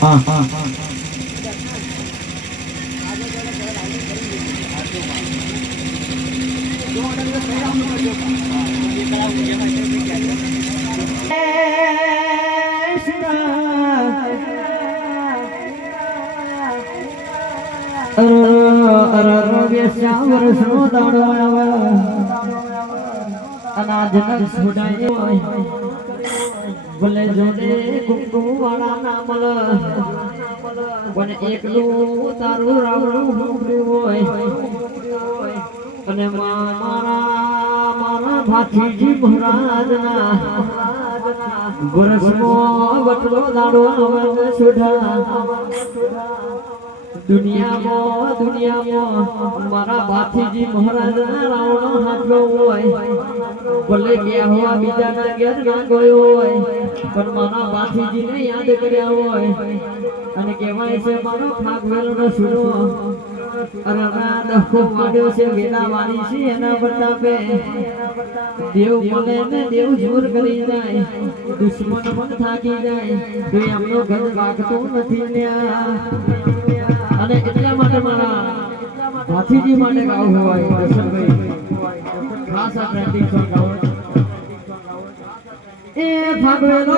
हाँ ભલે જોડે કુકુ વાળા ના મળ પણ એકલું તારું રાવણું હોય અને મારા ભાથીજી મહારાજ ના ગુરસમાં વટલો દાડો સુઢા દુનિયામાં મારા ભાથીજી મહારાજ ના રાવણો હાથલો હોય ભલે ગયા હોય બીજા ના ઘેર ના ગયો હોય પણ મારા ભાથીજી ને યાદ કર્યા હોય અને કહેવાય છે મારો ફાગવેલો નો સુનો અરણા દખો વાડ્યો છે વેલા વાળી છે એના પ્રતાપે દેવ બોલે ને દેવ જોર કરી જાય દુશ્મન પણ થાકી જાય તો એમનો ઘર વાગતો નથી ન્યા અને એટલા માટે મારા ભાથીજી માટે ગાવું હોય દર્શનભાઈ ખાસ આ ટ્રેન્ડિંગ સોંગ ગાવો એ ફાગવેલો